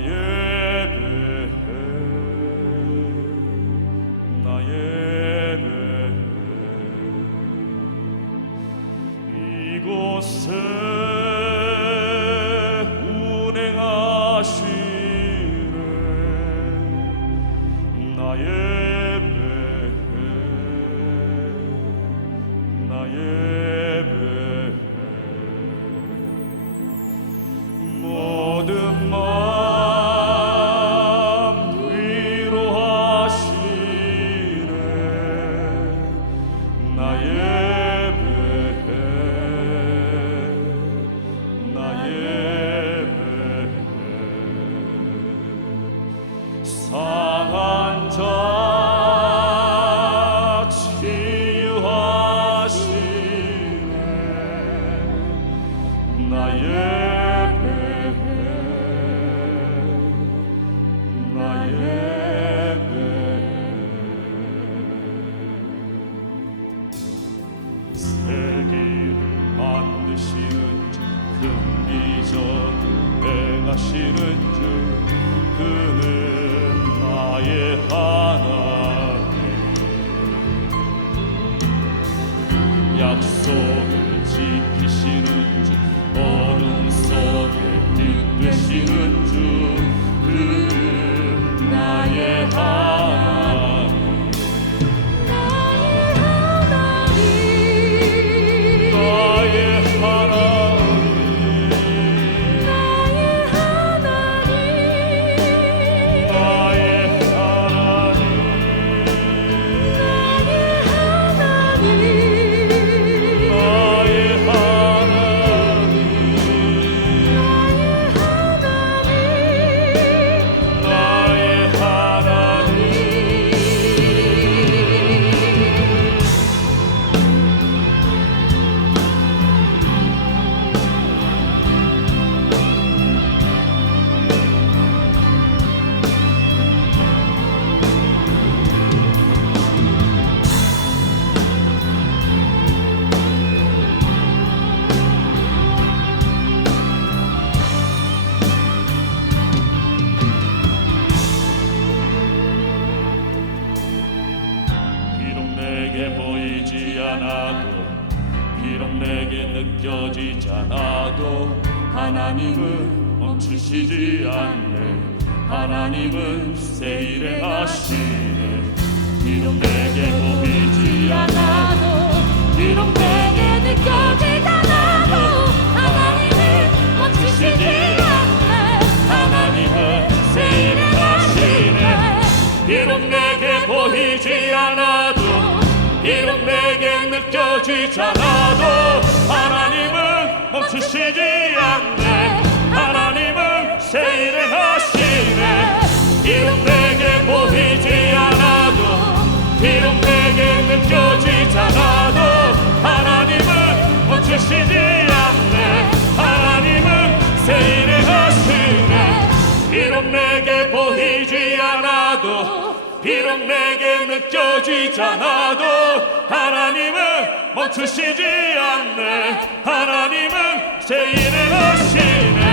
예배해 나 예배해 이곳에 운행하시네 나 예배해 나 예배해 모든 마음 위로하시네 나 예배해 나 예배해 상한 자 치유하시네 나 예배해 나 예배해 세기를 만드시는 주 큰 기적을 행하시는 주 그는 나의 하나님 약속을 지키시는 주 어둠 속에 빛 되시는 주 그는 나의 하나님 나의 하나님 나의 하나님 나의 하나님 나의 하나님 비록 내게 보이지 않아도 비록 내게 느껴지지 않아도 하나님은 멈추시지 않네 하나님은 새 일을 하시네 비록 내게 보이지 않아도 비록 내게 느껴지지 않아도 하나님은 멈추시지 않네 하나님은 새 일을 하시네 비록 내게 보이지 않아도 비록 내게 느껴지지 않아도 하나님은 멈추시지 않네 하나님은 새 일을 하시네 비록 내게 보이지 않아도 비록 내게 느껴지지 않아도 하나님은 멈추시지 않네 하나님은 새 일을 하시네 비록 내게 보이지 않아도 비록 내게 느껴지지 않아도 하나님은 멈추시지 않네 하나님은 새 일을 하시네